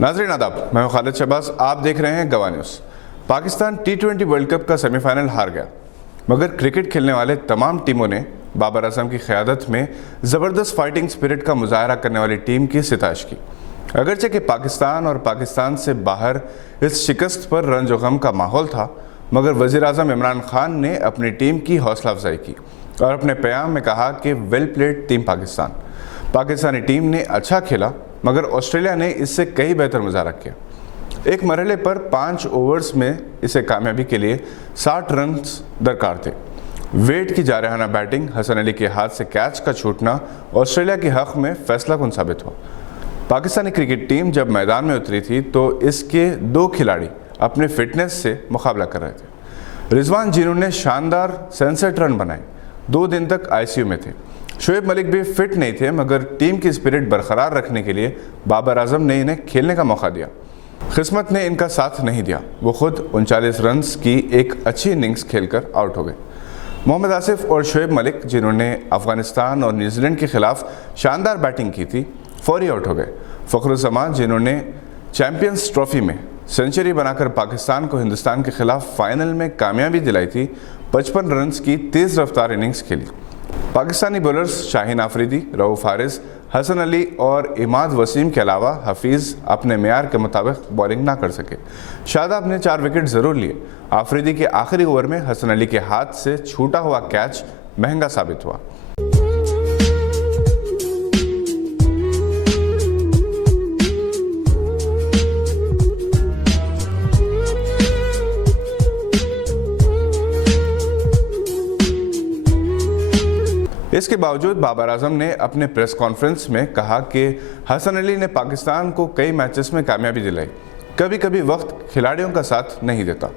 नाज़रीन आदाब, मैं हूं खालिद शहबाज। आप देख रहे हैं गवाह news. Pakistan T20 world cup का सेमीफाइनल हार गया, मगर क्रिकेट खेलने वाले तमाम टीमों ने बाबर आजम की क़यादत में ज़बरदस्त फाइटिंग स्पिरिट का मुजाहरा करने वाली टीम की सिताइश की। अगरचे कि पाकिस्तान और पाकिस्तान से बाहर इस शिकस्त पर रंज गम का माहौल था, मगर वज़ीर आज़म इमरान खान ने अपनी टीम की हौसला अफजाई की और अपने प्याम में कहा कि well played team Pakistan. Pakistani team ने अच्छा खेला, मगर ऑस्ट्रेलिया ने इससे कई बेहतर मुजाहरा किया। एक मरहले पर 5 ओवर्स में इसे कामयाबी के लिए 60 रन दरकार थे। वेट की जारहाना बैटिंग, हसन अली के हाथ से कैच का छूटना ऑस्ट्रेलिया के हक़ में फैसला कुन साबित हुआ। पाकिस्तानी क्रिकेट टीम जब मैदान में उतरी थी तो इसके 2 खिलाड़ी अपने फिटनेस से मुकाबला कर रहे थे। रिजवान जिन्हों ने शानदार 67 रन बनाए, 2 दिन तक ICU में थे। शोएब मलिक भी फिट नहीं थे, मगर टीम की स्पिरिट बरकरार रखने के लिए बाबर आजम ने इन्हें खेलने का मौका दिया। किस्मत ने इनका साथ नहीं दिया, वो खुद 39 रन की एक अच्छी इनिंग्स खेलकर आउट हो गए। मोहम्मद आसिफ और शोएब मलिक, जिन्होंने अफगानिस्तान और न्यूजीलैंड के खिलाफ शानदार बैटिंग की थी, फौरी आउट हो गए। फ़खरुज़्ज़मान, जिन्होंने चैम्पियंस ट्रॉफी में सेंचुरी बनाकर पाकिस्तान को हिंदुस्तान के खिलाफ फाइनल में कामयाबी दिलाई थी, 55 रन की तेज़ रफ्तार इनिंग्स खेली। पाकिस्तानी बॉलर्स शाहीन आफरीदी, रऊफ हारिस, हसन अली और इमाद वसीम के अलावा हफीज़ अपने मेयार के मुताबिक बॉलिंग ना कर सके। शादाब ने 4 विकेट ज़रूर लिए। आफरीदी के आखिरी ओवर में हसन अली के हाथ से छूटा हुआ कैच महंगा साबित हुआ। इसके बावजूद बाबर आजम ने अपने प्रेस कॉन्फ्रेंस में कहा कि हसन अली ने पाकिस्तान को कई मैचेस में कामयाबी दिलाई। कभी कभी वक्त खिलाड़ियों का साथ नहीं देता।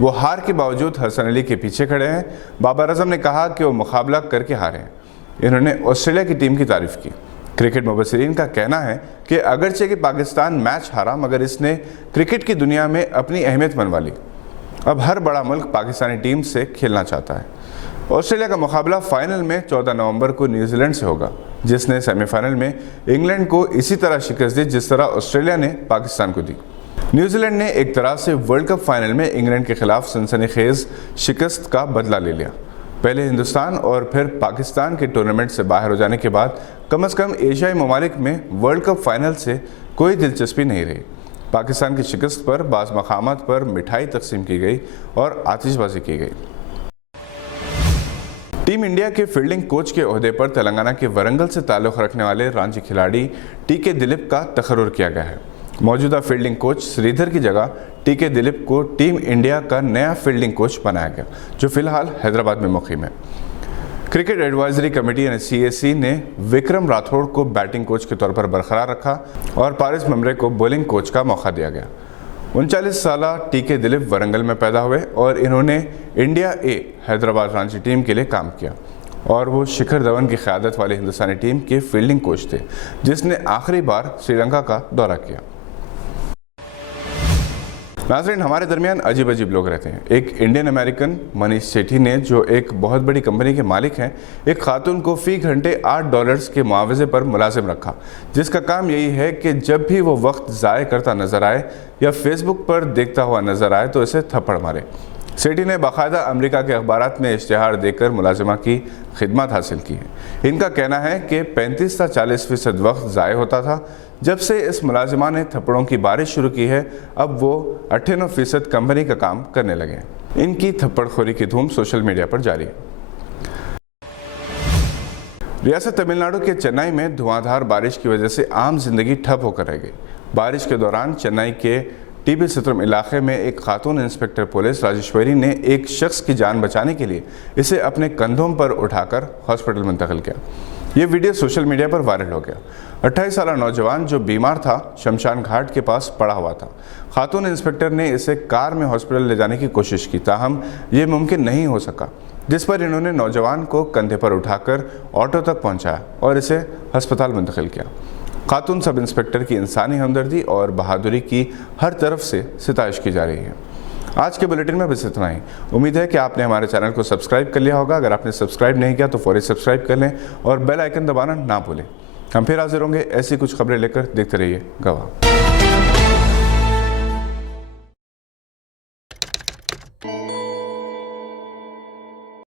वो हार के बावजूद हसन अली के पीछे खड़े हैं। बाबर आजम ने कहा कि वो मुकाबला करके हारे हैं। इन्होंने ऑस्ट्रेलिया की टीम की तारीफ की। क्रिकेट मुबस्सिरीन का कहना है कि अगरचे कि पाकिस्तान मैच हारा, मगर इसने क्रिकेट की दुनिया में अपनी अहमियत मनवा ली। अब हर बड़ा मुल्क पाकिस्तानी टीम से खेलना चाहता है। ऑस्ट्रेलिया का मुकाबला फाइनल में 14 नवंबर को न्यूजीलैंड से होगा, जिसने सेमीफाइनल में इंग्लैंड को इसी तरह शिकस्त दी जिस तरह ऑस्ट्रेलिया ने पाकिस्तान को दी। न्यूजीलैंड ने एक तरह से वर्ल्ड कप फाइनल में इंग्लैंड के खिलाफ सनसनीखेज शिकस्त का बदला ले लिया। पहले हिंदुस्तान और फिर पाकिस्तान के टूर्नामेंट से बाहर हो जाने के बाद कम अज़ कम एशियाई ममालिक में वर्ल्ड कप फाइनल से कोई दिलचस्पी नहीं रही। पाकिस्तान की शिकस्त पर बाज़ मकामात पर मिठाई तकसीम की गई और आतिशबाजी की गई। टीम इंडिया के फील्डिंग कोच के ओहदे पर तेलंगाना के वरंगल से ताल्लुक़ रखने वाले रांची खिलाड़ी TK दिलीप का तकर्रुर किया गया है। मौजूदा फील्डिंग कोच श्रीधर की जगह TK दिलीप को टीम इंडिया का नया फील्डिंग कोच बनाया गया, जो फिलहाल हैदराबाद में मुक़ीम है। क्रिकेट एडवाइजरी कमेटी यानी CAC ने विक्रम राठौड़ को बैटिंग कोच के तौर पर बरकरार रखा और पारिस ममरे को बॉलिंग कोच का मौका दिया गया। 39 साला TK दिलीप वरंगल में पैदा हुए और इन्होंने India A Hyderabad Ranchi team के लिए काम किया और वो शिखर धवन की क़यादत वाली हिंदुस्तानी टीम के फील्डिंग कोच थे, जिसने आखिरी बार श्रीलंका का दौरा किया। नाज़रीन, हमारे दरमियान अजीब अजीब लोग रहते हैं। एक इंडियन अमेरिकन मनीष सेठी ने, जो एक बहुत बड़ी कंपनी के मालिक हैं, एक खातून को फ़ी घंटे $8 के मुआवजे पर मुलाजिम रखा, जिसका काम यही है कि जब भी वो वक्त ज़ाय करता नज़र आए या फेसबुक पर देखता हुआ नज़र आए तो इसे थप्पड़ मारे। सेठी ने बाकायदा अमेरिका के अखबारात में इश्तिहार देकर मुलाजिमा की खिदमत हासिल की है। इनका कहना है कि 35 से 40% वक्त ज़ाय होता था। जब से इस मुलाजिमा ने थप्पड़ों की बारिश शुरू की है, अब वो 98% कंपनी का काम करने लगे हैं। इनकी थप्पड़खोरी की धूम सोशल मीडिया पर जारी है। रियासत तमिलनाडु के चेन्नई में धुआंधार बारिश की वजह से आम जिंदगी ठप होकर रह गई। बारिश के दौरान चेन्नई के TB सित्रम इलाके में एक खातून इंस्पेक्टर पुलिस राजेश्वरी ने एक शख्स की जान बचाने के लिए इसे अपने कंधों पर उठाकर हॉस्पिटल मुंतकिल किया। ये वीडियो सोशल मीडिया पर वायरल हो गया। 28 साला नौजवान जो बीमार था, शमशान घाट के पास पड़ा हुआ था। खातून इंस्पेक्टर ने इसे कार में हॉस्पिटल ले जाने की कोशिश की, ताहम ये मुमकिन नहीं हो सका, जिस पर इन्होंने नौजवान को कंधे पर उठाकर ऑटो तक पहुंचाया और इसे अस्पताल मुंतकिल किया। खातून सब इंस्पेक्टर की इंसानी हमदर्दी और बहादुरी की हर तरफ से सिताइश की जा रही है। आज के बुलेटिन में बस इतना ही। उम्मीद है कि आपने हमारे चैनल को सब्सक्राइब कर लिया होगा। अगर आपने सब्सक्राइब नहीं किया तो फौरी सब्सक्राइब कर लें और बेल आइकन दबाना ना भूलें। हम फिर हाजिर होंगे ऐसी कुछ खबरें लेकर। देखते रहिए गवाह। धन्यवाद।